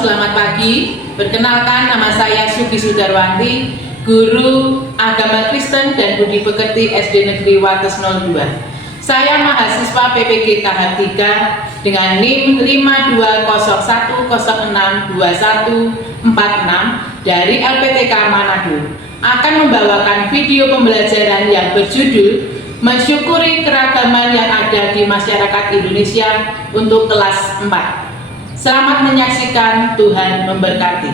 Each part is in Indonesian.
selamat pagi. Perkenalkan, nama saya Sugi Sudarwanti, guru agama Kristen dan Budi Pekerti SD Negeri Wates 02. Saya mahasiswa PPG tahap 3 dengan NIM 5201062146 dari LPTK Manado akan membawakan video pembelajaran yang berjudul Mensyukuri Keragaman yang ada di Masyarakat Indonesia untuk kelas 4. Selamat menyaksikan, Tuhan memberkati.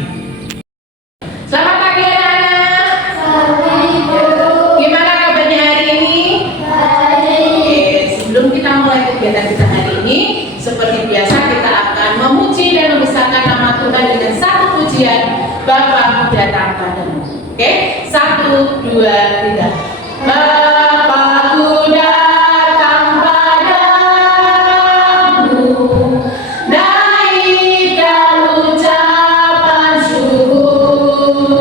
Selamat pagi anak-anak. Selamat pagi, Bu. Gimana kabarnya hari ini? Baik. Sebelum kita mulai kegiatan kita hari ini, seperti biasa kita akan memuji dan membesarkan nama Tuhan dengan satu pujian, Bapa ku datang padamu. Oke? 1, 2, 3. Bapa ku datang padamu, naikkan ucapan syukur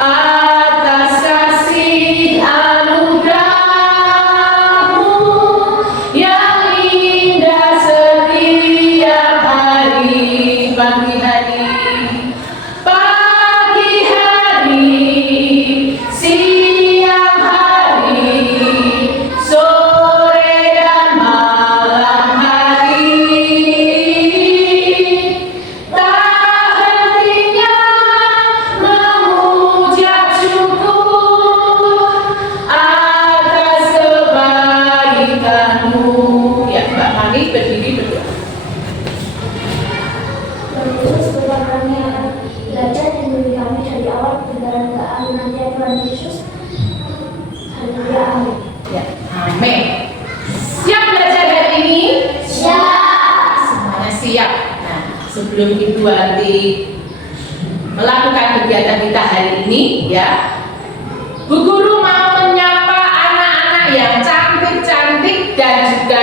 atas kasih anugerah-Mu yang indah setiap hari. Pagi hari, siang hari, sore dan malam hari, tak hentinya mengucap syukur atas kebaikan-Mu. Ya, Mbak Mani berdiri berdoa. Tuhan Yesus, Tuhan kami akan belajar dan memberi kami dari awal kebenaran keagungan Tuhan Yesus. Haleluya, amin. Ya, amin. Siap belajar hari ini? Siap. Semuanya siap. Nah, sebelum Ibu nanti melakukan kegiatan kita hari ini, ya, Bu Guru mau menyapa anak-anak yang cantik-cantik dan juga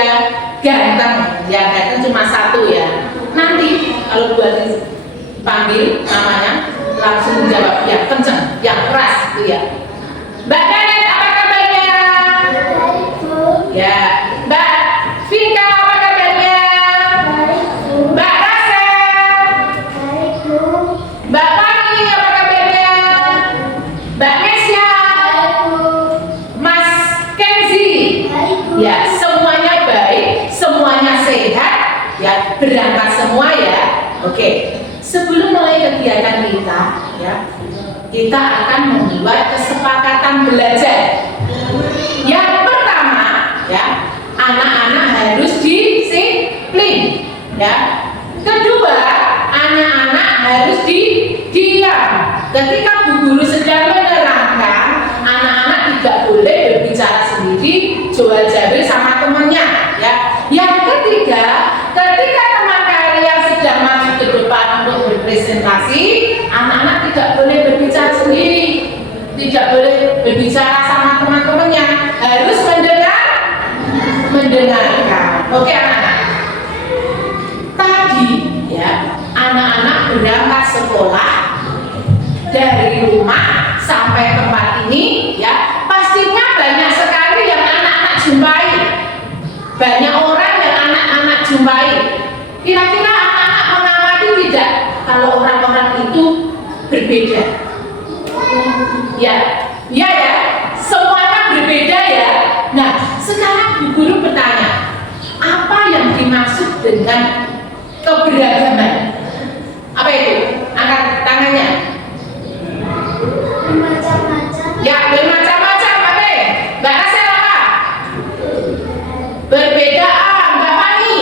ganteng. Ya, ganteng cuma satu ya. Nanti kalau buat panggil namanya langsung dijawab ya kenceng, yang keras itu ya. Mbak Danet, apa kabarnya? Baik, Bu. Ya, Mbak Vika, apa kabarnya? Baik, Bu. Mbak Rasa, Baik, Bu. Mbak Pani, apa kabarnya? Mbak Nesya, Baik, Bu. Mas Kenzi. Baik, Bu. Ya, semuanya baik, semuanya sehat, ya, berangkat semua ya. Oke, sebelum mulai kegiatan kita, ya, kita akan membuat kesepakatan belajar. Yang pertama, ya, anak-anak harus disiplin, ya. Kedua, anak-anak harus diam. Ketika Bu Guru sedang menerangkan, anak-anak tidak boleh berbicara sendiri, jual jabil sama temannya, ya. Yang ketiga, ketika teman kalian sedang maju ke depan untuk berpresentasi, anak-anak tidak boleh berbicara sendiri, tidak boleh berbicara sama teman-temannya, harus mendengarkan. Oke anak-anak. Tadi ya, anak-anak berangkat sekolah dari rumah sampai tempat ini, ya, pastinya banyak sekali yang anak-anak jumpai. Banyak orang yang anak-anak jumpai. Kira-kira anak-anak mengamati tidak kalau orang-orang itu berbeda? Ya, ya, ya, semuanya berbeda ya. Nah, sekarang Bu Guru bertanya, apa yang dimaksud dengan keberagaman? Apa itu? Angkat tangannya. Bermacam-macam. Ya, bermacam-macam. Oke, Mbak Rasel apa? Perbedaan. Mbak Fani?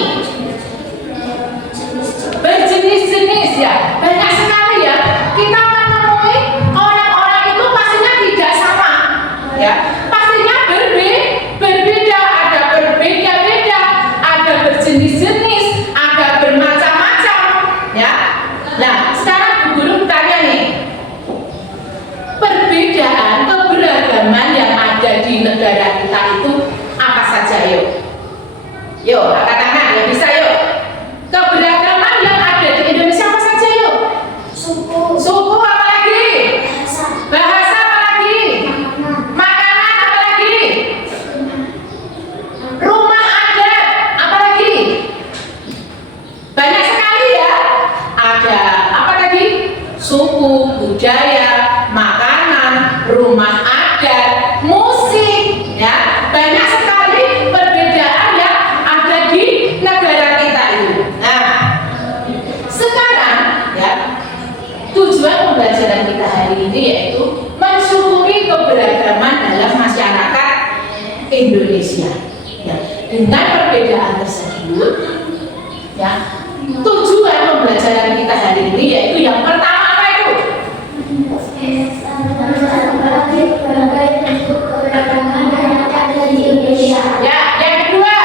Berjenis-jenis ya. Banyak sekali ya. Kita menemui orang-orang itu pastinya tidak sama. Ya, pastinya berbeda. Ada berbeda-beda. Ada berjenis-jenis. Ada bermacam-macam. Ya. Nah, sekarang Bu Guru bertanya nih. Perbedaan, keberagaman yang ada di negara kita itu apa saja, yuk? Yuk, angkat tangan, ya bisa yuk. Keberagaman yang ada di Indonesia apa saja, yuk? Suku. Suku apa lagi? Bahasa. Bahasa apa lagi? Makanan. Makanan apa lagi? Rumah adat apa lagi? Banyak sekali ya. suku, budaya, makanan, rumah adat, musik, ya banyak sekali perbedaan yang ada di negara kita itu. Nah, sekarang ya tujuan pembelajaran kita hari ini yaitu mensyukuri keberagaman dalam masyarakat Indonesia. Ya, dengan perbedaan tersebut, ya tujuan pembelajaran kita hari ini yaitu yang pertama apa itu? Berbagai bentuk keberagaman yang ada di Indonesia. Ya, yang kedua.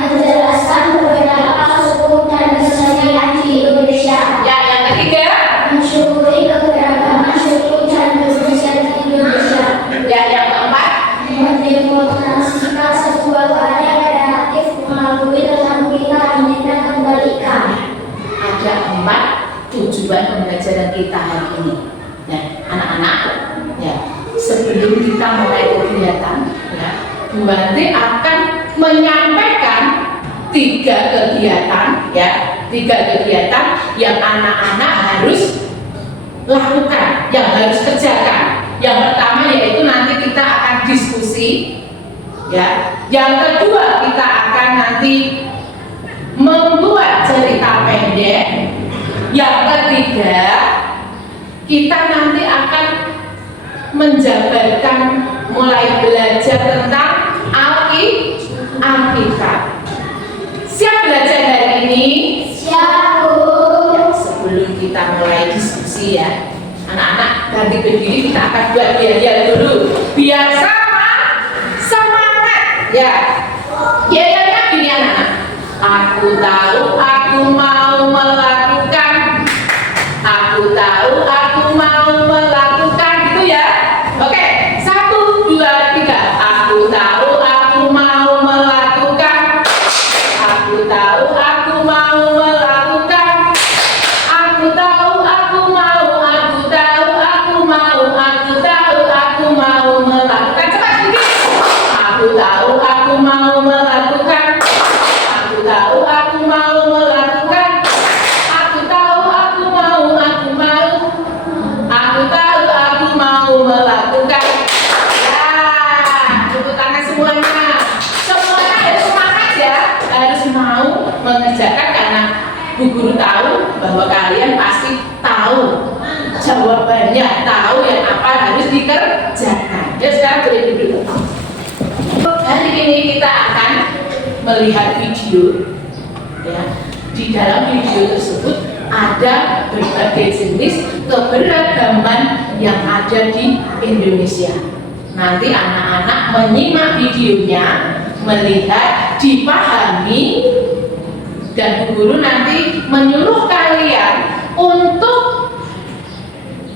Menjelaskan beberapa suku dan kesenian di Indonesia. Ya, yang ketiga. Mensyukuri keberagaman suku dan kesenian di Indonesia. Ya, yang keempat. Mendemonstrasikan sebuah karya kreatif melalui dalam kita ingin kembalikan. Ada 4 tujuan pembelajaran kita hari ini. Nah, anak-anak, ya sebelum kita mulai kegiatan, ya Bu Wanti akan menyampaikan 3 kegiatan, ya 3 kegiatan yang anak-anak harus lakukan, yang harus kerjakan. Yang pertama yaitu nanti kita akan diskusi, ya. Yang kedua kita akan nanti membuat cerita pendek. Yang ketiga kita nanti akan menjabarkan mulai belajar tentang Alkitab. Siap belajar hari ini? Siap, Bu. Ya, sebelum kita mulai diskusi ya, anak-anak ganti berdiri, kita akan buat yel-yel dulu biar sama semangat ya. Yel-yelnya gini anak-anak. Aku tahu aku mau melakukan. Aku tahu aku mau melakukan, gitu ya. Oke, 1, 2, 3. Aku tahu aku mau melakukan. Aku tahu aku mau melakukan. Aku tahu aku mau, aku tahu aku mau, aku tahu aku mau melakukan. Cepat sedikit. Aku tahu aku mau melakukan. Aku tahu aku mau melakukan. Aku tahu aku mau, aku mau. Aku tahu aku mau melakukan. Ya, tepuk tangan semuanya. Semuanya harus semangat ya, harus mau mengerjakan karena Bu Guru tahu bahwa kalian pasti tahu jawabannya, tahu yang apa harus dikerjakan. Ya, sekarang boleh duduk. Hari ini kita akan melihat video. Ya, di dalam video tersebut ada berbagai jenis keberagaman yang ada di Indonesia. Nanti anak-anak menyimak videonya, melihat, dipahami, dan Bu Guru nanti menyuruh kalian untuk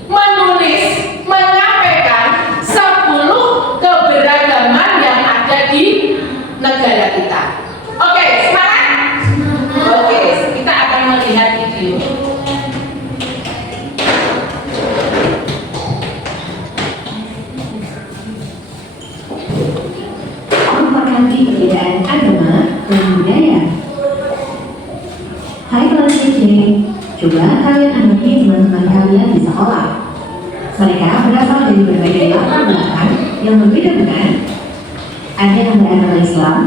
menulis, menyampaikan 10 keberagaman yang ada di negara kita. Oke, semangat? Oke, kita akan melihat video. Menghormati perbedaan agama dan budaya. Hai kelas C, coba kalian amati teman-teman kalian di sekolah. Mereka berasal dari berbagai latar belakang yang berbeda-beda. Ada yang beragama Islam,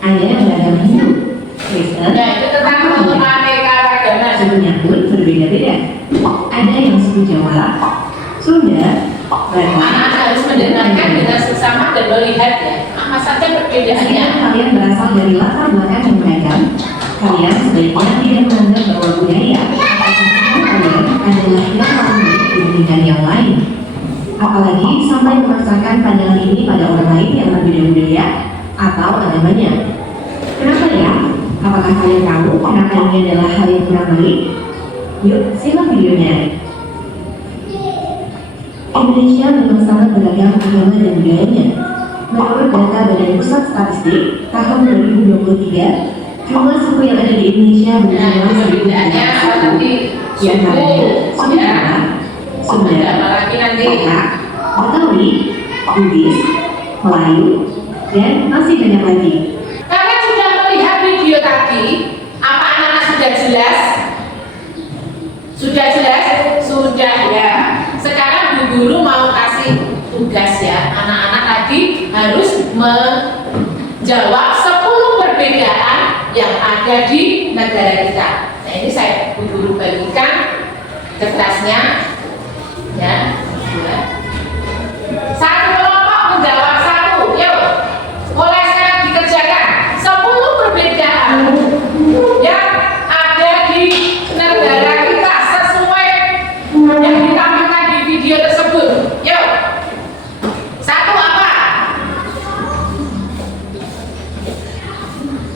ada yang beragama Hindu, Kristen, Nah, itu tentang keanekaragaman. sukunya pun berbeda-beda. Ada yang suku Jawa, Sunda, Batak. Anak harus mendengarkan dengan seksama dan melihat ya apa saja perbedaannya. Jika kalian berasal dari latar belakang yang beragam, kalian sebaiknya tidak menganggap bahwa budaya atau kalian adalah yang paling baik dibandingkan yang lain. Apalagi sampai memaksakan pandangan ini pada orang lain yang berbeda budaya atau agamanya. Kenapa ya? Apakah kalian tahu kenapa ini adalah hal yang kurang baik? Yuk, simak videonya. Indonesia memang sangat beragam agama dan budayanya. Menurut data Badan Pusat Statistik tahun 2023, jumlah suku yang ada di Indonesia Nah, berjumlah itu perbedaannya apa tadi? di antaranya Suku ya. Sunda, Apalagi nanti Batak, Betawi, Bugis, Melayu, dan masih banyak lagi. kalian sudah melihat video tadi? Apa anak-anak sudah jelas? Sudah jelas? Sudah ya. Sekarang Bu Guru mau kasih tugas ya, anak-anak tadi harus menjawab 10 perbedaan yang ada di negara kita. Nah ini Bu Guru bagikan kertasnya ya. Satu kelompok menjawab 1. Yuk, mulai sekarang dikerjakan 10 perbedaan yang ada di negara kita sesuai yang ditampilkan di video tersebut. Yuk, 1 apa?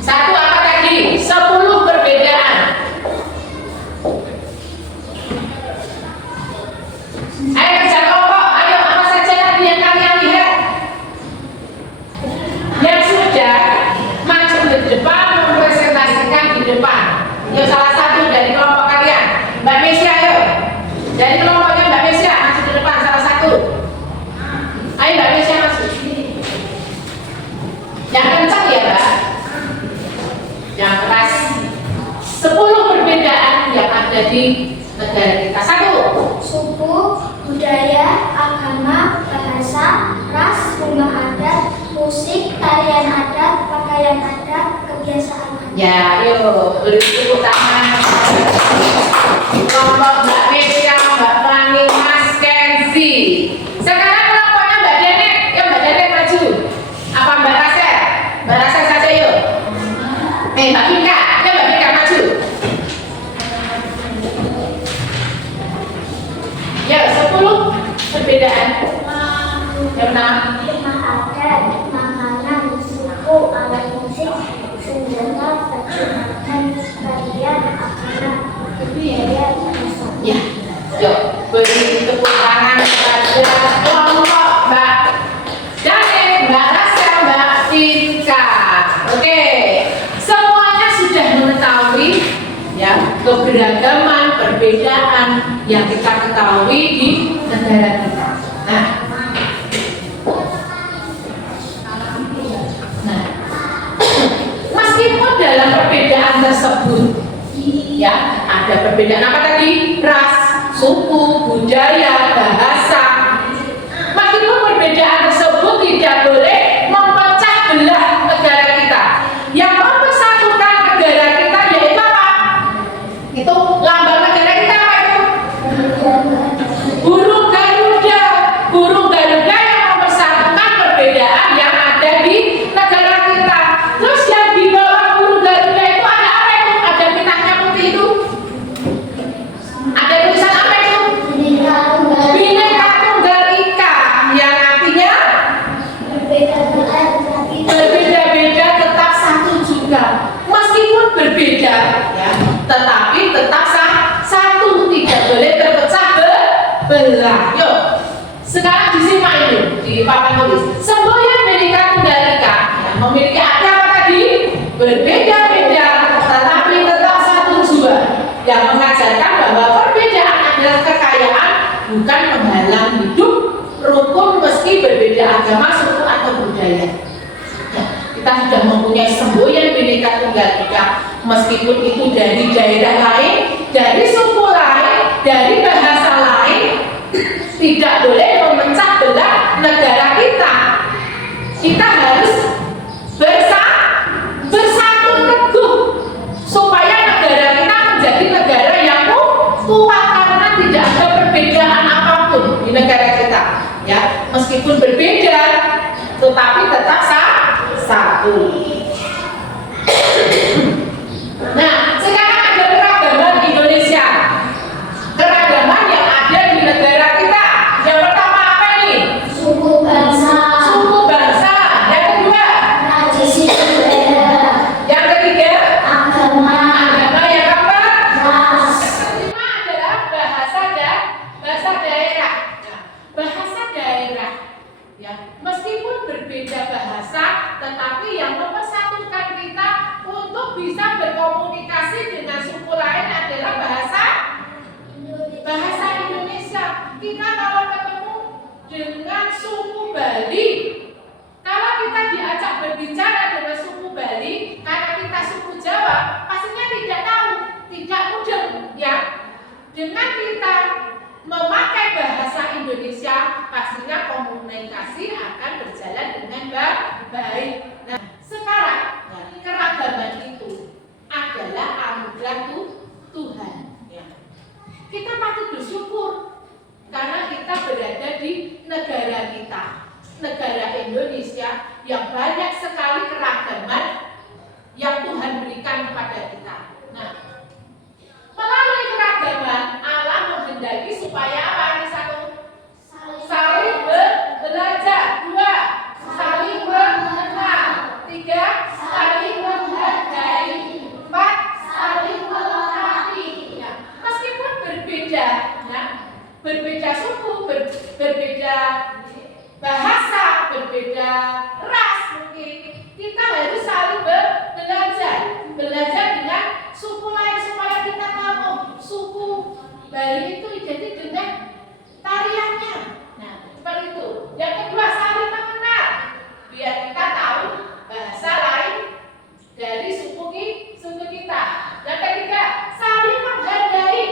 1 apa tadi? 10 perbedaan. Ayo kerja kelompok, ayo apa saja tadi yang kalian lihat? Yang sudah maju ke depan mempresentasikan di depan. Yuk salah satu dari kelompok kalian, Mbak Mesia, ayo. Dari kelompoknya Mbak Mesia maju ke depan salah satu. Ayo Mbak Mesia maju. Yang kencang ya Mbak. Yang keras. 10 perbedaan yang ada di negara kita. 1. Suku, budaya, agama, bahasa, ras, rumah adat, musik, tarian adat, pakaian adat, kebiasaan adat. Ya, yuk beri tepuk tangan. Kelompok Mbak Mesia, Mbak Fani, Mas Kenzi. Sekarang kelompoknya Mbak Denek. Yuk Mbak Denek maju. Apa Mbak Rasel? Mbak Rasel saja yuk. Mbak Vika, yuk Mbak Vika maju. Yuk 10 perbedaan. Yang 6. Rumah adat, makanan, suku, alat musik, senjata, baju makan, tarian, agama, budaya, bahasa. Ya, yuk beri tepuk tangan kepada kelompok Mbak Danek, Mbak Rasel, Mbak Vika. Oke, semuanya sudah mengetahui ya keberagaman, perbedaan yang kita ketahui di negara kita. Nah, meskipun dalam perbedaan tersebut ya ada perbedaan apa tadi? Ras, suku, budaya, bahasa. Meskipun perbedaan tersebut tidak boleh memecah belah negara kita. Yang mempersatukan negara kita yaitu apa? Itu lambang negara kita apa itu? Burung Garuda. Burung Garuda yang mempersatukan perbedaan yang ada di negara kita. Terus yang di bawah burung Garuda itu ada apa itu? Ada bintangnya putih itu. Ada tulisan apa itu? Bhinneka Tunggal Ika, yang artinya berbeda-beda tetap satu juga. Meskipun berbeda ya, tetapi tetap satu, tidak boleh terpecah belah. Yuk, sekarang disimak ini di papan tulis. Semboyan Bhinneka Tunggal Ika ya, memiliki arti apa tadi? Berbeda-beda tetapi tetap satu jua, yang mengajarkan bahwa perbedaan adalah kekayaan, bukan menghalang hidup rukun meski berbeda agama, suku atau budaya. Ya, kita sudah mempunyai semboyan Bhinneka Tunggal Ika, meskipun itu dari daerah lain, dari suku lain, dari bahasa lain, tidak boleh memecah belah negara kita. Kita harus bersatu teguh supaya negara kita menjadi negara yang kuat, karena tidak ada perbedaan apapun di negara kita. Ya, meskipun berbeda, tetapi tetap satu. Nah, sekarang ada keragaman Indonesia. Keragaman yang ada di negara kita. Yang pertama apa nih? Suku bangsa, Suku bangsa. Yang kedua, tradisi budaya, yang ketiga, agama, agama. Yang keempat, ras. yang kelima adalah bahasa daerah. Nah, bahasa daerah ya, meskipun berbeda bahasa, tetapi yang mempersatukan kita untuk bisa berkomunikasi dengan suku lain adalah bahasa Indonesia. Kita kalau ketemu dengan suku Bali, kalau kita diajak berbicara dengan suku Bali, karena kita suku Jawa, pastinya tidak tahu, tidak mudeng ya. Dengan kita memakai bahasa Indonesia, pastinya komunikasi akan berjalan dengan baik. Nah, sekarang keragaman itu adalah anugerah Tuhan. Ya. Kita patut bersyukur karena kita berada di negara kita, negara Indonesia yang banyak sekali keragaman yang Tuhan berikan kepada kita. Nah, melalui keragaman Allah menghendaki supaya apa? Ini satu, saling belajar. Dua, saling mengenal. Tiga, saling menghargai. Empat, saling melengkapi. Ya, meskipun berbeda, ya, berbeda suku, berbeda bahasa, berbeda ras mungkin, kita harus saling belajar dengan suku lain supaya kita tahu suku Bali itu identik dengan tariannya. Nah, seperti itu. Yang kedua, saling mengenal biar kita tahu bahasa lain dari suku kita. Yang ketiga, saling menghargai.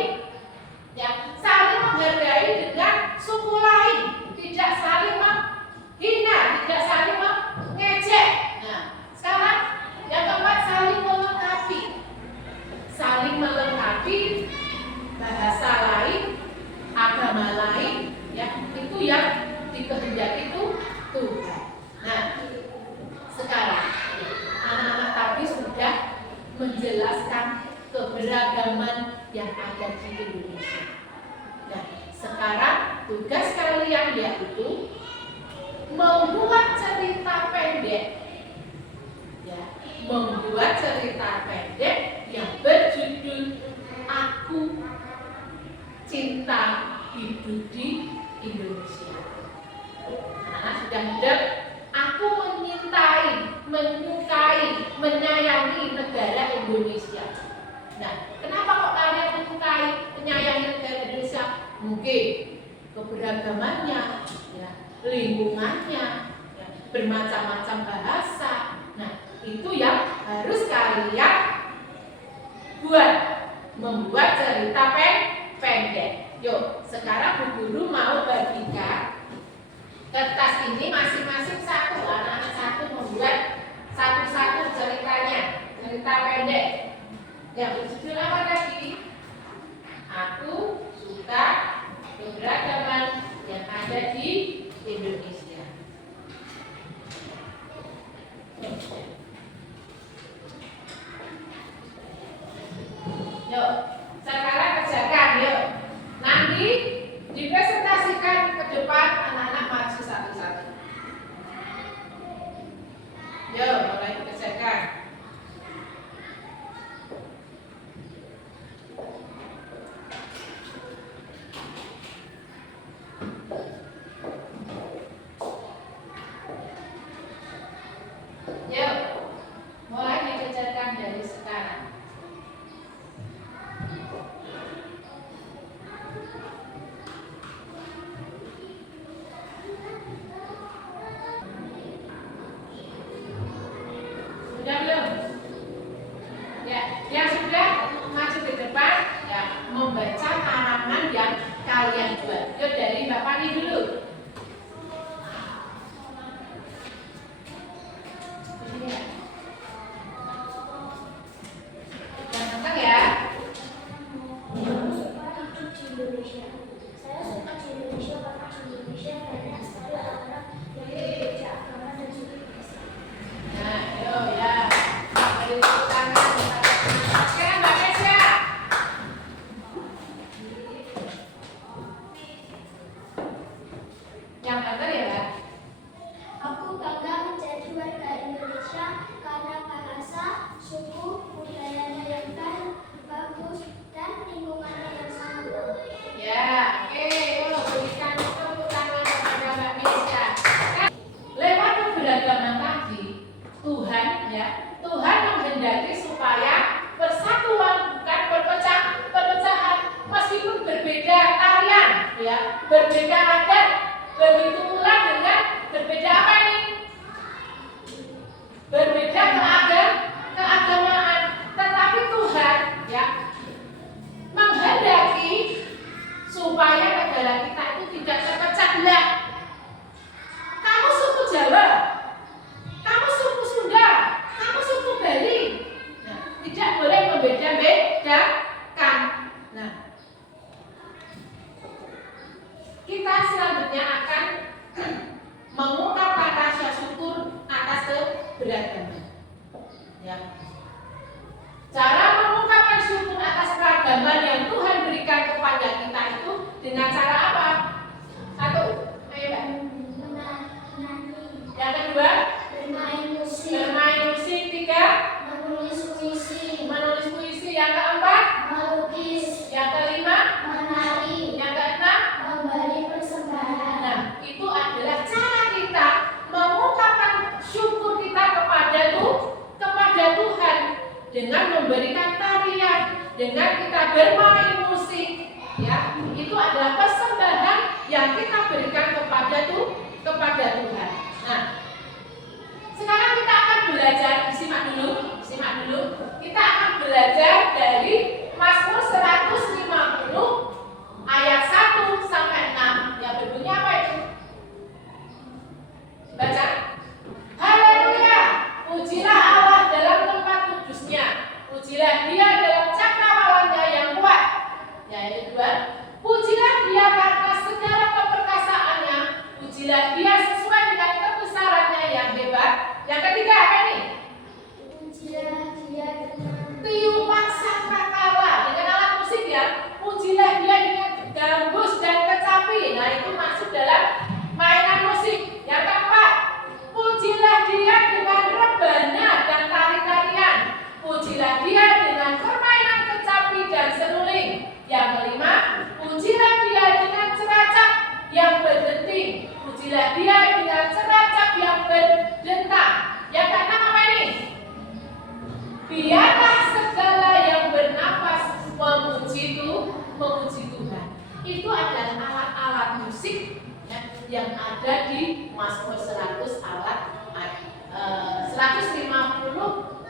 Ya, saling menghargai dengan suku lain, tidak saling menghina, tidak saling mengejek. Nah, sekarang yang keempat, saling melengkapi. Saling melengkapi bahasa lain, agama lain, ya, itu yang dikehendaki itu Tuhan. Nah, sekarang anak-anak tadi sudah menjelaskan keberagaman yang ada di Indonesia. Nah, sekarang tugas kalian yaitu membuat cerita pendek, ya, membuat cerita pendek yang berjudul Aku Cinta Hidup di Indonesia. Anak-anak sudah mudah. Aku menyukai, menyayangi negara Indonesia. Nah, kenapa kok kalian menyukai, menyayangi negara Indonesia? Mungkin keberagamannya, ya, lingkungannya, ya, bermacam-macam bahasa. Nah, itu yang harus kalian buat, membuat cerita pendek. Yuk, sekarang Bu Guru mau bagikan kertas ini masing-masing satu. Anak-anak satu membuat satu-satu ceritanya, cerita pendek. Yang berjudul apa tadi? Aku suka keberagaman yang ada di Indonesia. Yuk, sekarang kerjakan, yuk. Nanti dipresentasikan ke depan, anak-anak maju satu-satu. Yuk, mulai dikerjakan. Yuk, mulai dikerjakan dari sekarang. Sudah belum? Ya, yang sudah maju ke depan, ya, membaca halaman yang kalian buat. Yuk, dari Mbak Fani dulu. Yang kencang ya. Saya suka di Indonesia karena di Indonesia banyak sekali orang-orang yang berbeda agama dan suku bahasa. Nah, yuk ya. Dari tepuk tangan. Sekarang Mbak Kesya. Yang benar ya, Mbak? Aku bangga menjadi warga Indonesia karena bahasa, suku, budayanya yang bagus, dan lingkungannya yang sangat baik. Ya, oke. Kalau berikan tepuk tangan kepada Mbak Kesya. Lewat keberagaman tadi, Tuhan, ya, Tuhan menghendaki supaya persatuan bukan perpecahan, meskipun berbeda tarian, ya, berbeda adat, begitu pula dengan berbeda apa nih? Berbeda keagamaan, tetapi Tuhan, ya, menghendaki supaya negara kita itu tidak terpecah belah. Kamu suku Jawa, kamu suku Sunda, kamu suku Bali. Nah, tidak boleh membeda-bedakan. Nah, kita selanjutnya akan mengungkapkan rasa syukur atas keberagaman. Ya. Cara mengungkapkan syukur atas keragaman yang Tuhan berikan kepada kita itu dengan cara apa? Satu, ayo Mbak. Menyanyi, Yang kedua, bermain musik, bermain musik. Tiga, menulis puisi, menulis puisi. Yang keempat, melukis, yang kelima, menari, yang keenam. memberi persembahan. Nah, itu adalah cara kita mengungkapkan syukur kita kepada Tuhan dengan memberikan tarian, dengan kita bermain musik. Ya, itu adalah persembahan yang kita berikan kepada Tuhan. Nah, sekarang kita akan belajar, disimak dulu. Kita akan belajar dari Mazmur 150 ayat 1 sampai 6. Yang berbunyi apa itu? Baca. Haleluya, pujilah Allah dalam tempat kudusnya, pujilah Dia dalam cakrawalanya yang kuat. Yang kedua, pujilah Dia karena segala keperkasaannya, pujilah Dia sesuai dengan kebesarannya yang hebat. Yang ketiga apa ini? Pujilah Dia dengan Tiupan sangkakala dengan alat musik ya. Pujilah Dia dengan gambus dan kecapi. Nah, itu masuk dalam mainan musik. Yang keempat, pujilah Dia dengan rebana dan tari-tarian. Pujilah Dia dengan permainan kecapi dan seruling. Yang kelima, pujilah Dia dengan ceracap yang berdenting. Pujilah Dia dengan ceracap yang berdentang. Yang keenam apa ini? Biarlah segala yang bernafas memuji Tuhan. Itu adalah alat-alat musik ya, yang ada di Mazmur 150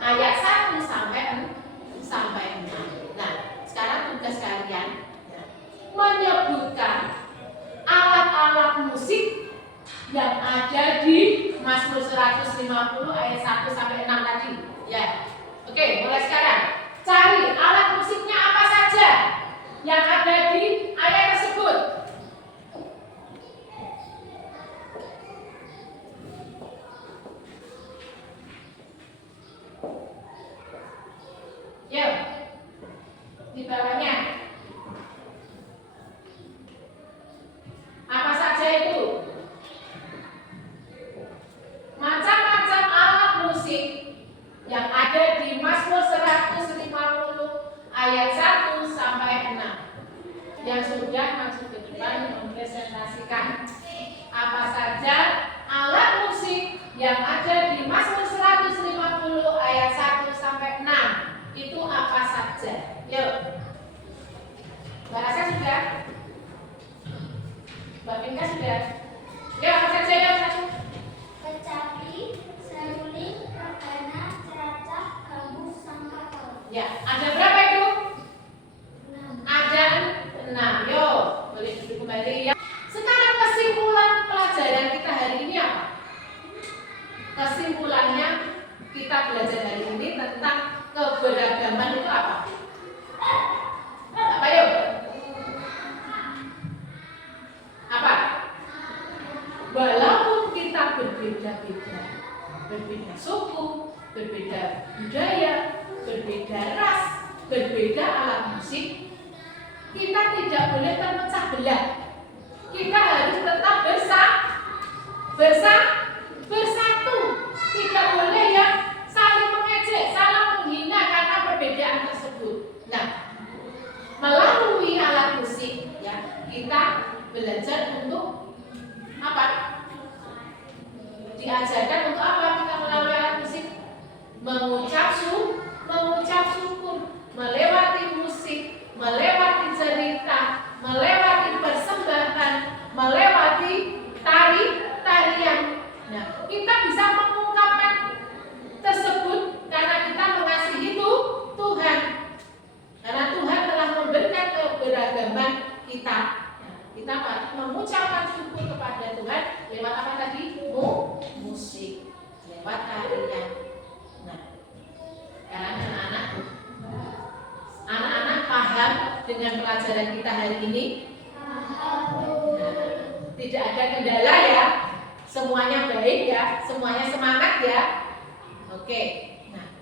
ayat 1 sampai 6. Nah, sekarang tugas kalian ya, menyebutkan alat-alat musik yang ada di Mazmur 150 ayat 1 sampai 6 tadi. Ya. Oke, mulai sekarang. Cari alat musiknya apa saja yang ada di ayat tersebut. Yuk, di bawahnya. Apa saja itu? Macam-macam alat musik yang ada di Mazmur 150 ayat 1 sampai 6. Yang sudah masuk ke depan mempresentasikan apa saja alat musik yang ada di Mazmur 150 ayat 1 sampai 6. Itu apa saja? Yuk. Mbak Asa sudah? Mbak Pinka sudah? Yuk, apa saja ya? kecapi, seruling, rebana, ceracap, gambus, sangkakala. Ya, ada berapa itu? 6. Ada 6. Yuk, boleh duduk kembali ya. Sekarang kesimpulan pelajaran kita hari ini apa? Kesimpulannya kita belajar hari ini tentang keberagaman itu apa? Apa yuk? Apa? Walaupun kita berbeda-beda, berbeda suku, berbeda budaya, berbeda ras, berbeda alat musik, kita tidak boleh terpecah belah. Kita harus tetap bersatu. Tidak boleh ya saling mengejek, saling menghina karena perbedaan tersebut. Nah, melalui alat musik ya kita belajar untuk apa? Diajarkan untuk apa kita melalui alat musik? Mengucap syukur, melewati musik, melewati cerita, melewati persembahan, melewati tarian. Nah, kita bisa mengungkapkan tersebut karena kita mengasihi Tuhan. Karena Tuhan telah memberikan keberagaman kita. Nah, kita mengucapkan syukur kepada Tuhan lewat apa tadi? Musik, lewat tarian. Nah, sekarang anak-anak paham dengan pelajaran kita hari ini? Nah, tidak ada kendala ya, semuanya baik ya, semuanya semangat ya. Oke, nah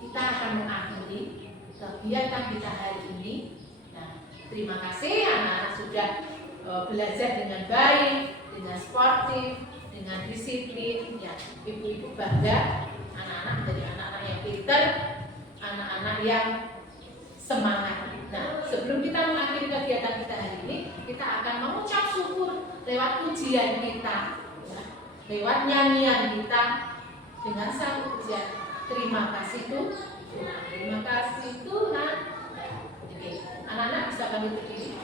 kita akan mengakhiri kegiatan kita hari ini. Nah, terima kasih anak-anak sudah belajar dengan baik, dengan sportif, dengan disiplin. Ya, ibu-ibu bangga anak-anak menjadi anak-anak yang pintar, anak-anak yang semangat. Nah, sebelum kita mengakhiri kegiatan kita hari ini, kita akan mengucap syukur lewat pujian kita, ya, lewat nyanyian kita dengan satu pujian. Terima kasih Tuhan, terima kasih Tuhan. Oke, anak-anak bisa bangkit berdiri.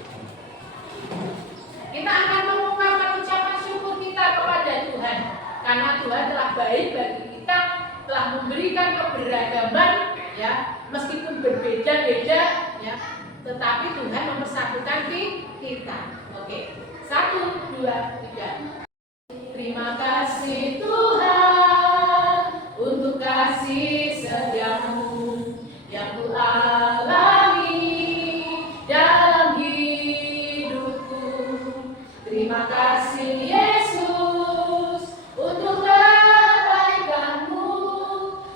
Kita akan mengungkapkan ucapan syukur kita kepada Tuhan, karena Tuhan telah baik bagi kita, telah memberikan keberagaman, ya, meskipun berbeda-beda, ya, tetapi Tuhan mempersatukan kita. Oke, 1, 2, 3. Terima kasih Tuhan untuk kasih setiamu yang ku alami dalam hidupku. Terima kasih Yesus untuk kebaikanmu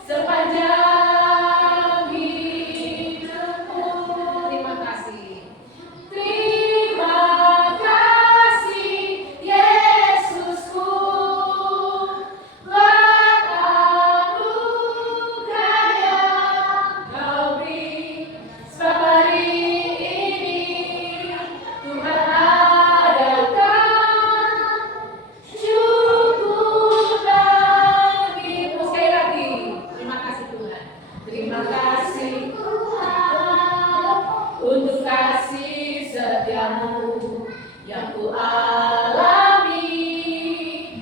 sepanjang hidupku. Terima kasih. Terima kasih Yesusku buat anugerah yang Kau beri. Sebab hari ini Tuhan adakan syukur bagimu. Sekali lagi, terima kasih Tuhan. Terima kasih Tuhan untuk kasih setiamu yang ku alami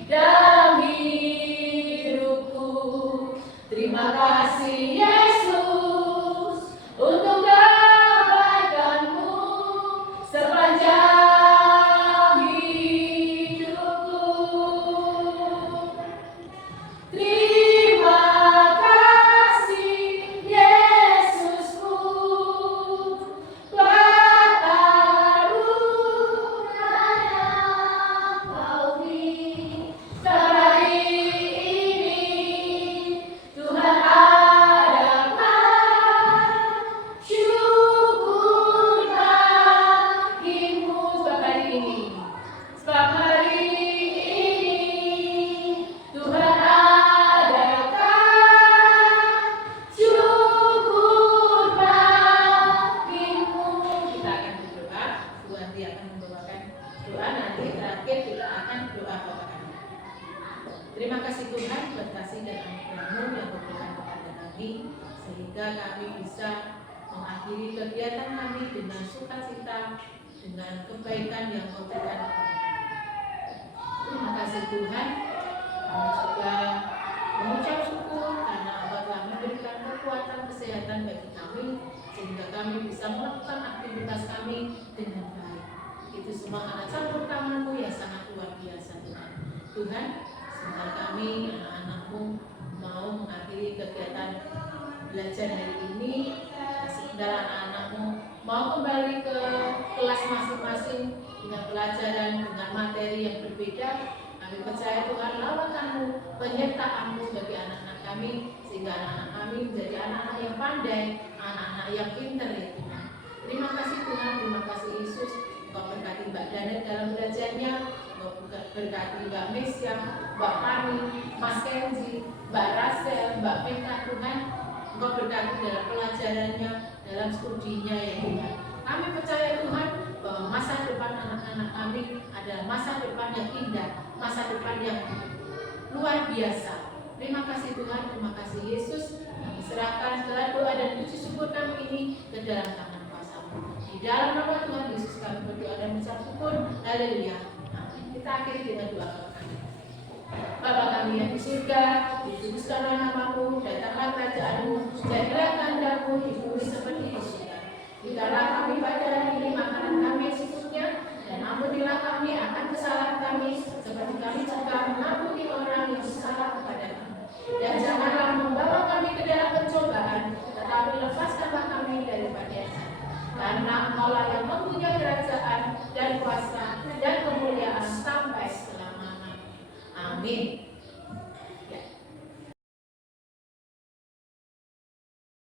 dalam hidupku. Terima kasih Yesus untuk kebaikanmu sepanjang hidupku. Terima kasih Yesusku buat anugerah yang Kau beri. Hari ini Tuhan adakan syukur bagimu. Sebab hari ini Tuhan adakan syukur bagimu. Kita akan berdoa. Bu Andi akan membawakan doa. Nanti terakhir kita akan doa Bapak kami. Terima kasih Tuhan buat kasih dan anugerah-Mu yang Kau berikan kepada kami, sehingga kami bisa mengakhiri kegiatan kami dengan sukacita, dengan kebaikan yang Kau berikan kepada kami. Terima kasih Tuhan, kami juga mengucap syukur karena Engkau telah memberikan kekuatan kesehatan bagi kami, sehingga kami bisa melakukan aktivitas kami dengan baik. Itu semua karena campur tangan-Mu yang sangat luar biasa Tuhan. Tuhan, sebentar kami anak-anak-Mu mau mengakhiri kegiatan belajar hari ini, sebentar anak-anak-Mu mau kembali ke kelas masing-masing dengan pelajaran, dengan materi yang berbeda. Kami percaya Tuhan lawatan-Mu, penyertaan-Mu bagi anak-anak kami, sehingga anak-anak kami menjadi anak-anak yang pandai, anak-anak yang pintar ya Tuhan. Terima kasih Tuhan, terima kasih Yesus. Engkau berkati Mbak Danet dalam belajarnya, Engkau berkati Mbak Mesya, Mbak Pani, Mas Kenzi, Mbak Rasel, Mbak Penta Tuhan. Engkau berkati dalam pelajarannya, dalam studinya ya Tuhan. Kami percaya Tuhan bahwa masa depan anak-anak kami adalah masa depan yang indah, masa depan yang luar biasa. Terima kasih Tuhan, terima kasih Yesus. Kami serahkan segala doa dan puji syukur kami ini ke dalam tangan kuasa-Mu. Di dalam nama Tuhan Yesus kami berdoa dan mengucap syukur. Haleluya. Amin. Kita akhiri dengan doa kami. Bapa kami yang di surga, dikuduskanlah nama-Mu, datanglah kerajaan-Mu, jadilah kehendak-Mu di bumi seperti di surga. Berikanlah kami pada hari ini makanan kami secukupnya, Dan ampunilah kami akan kesalahan kami, seperti kami juga mengampuni orang yang bersalah kepada kami. Dan janganlah membawa kami ke dalam pencobaan, tetapi lepaskanlah kami daripada yang jahat. Karena Engkaulah yang mempunyai kerajaan dan kuasa dan kemuliaan sampai selama-lamanya. Amin.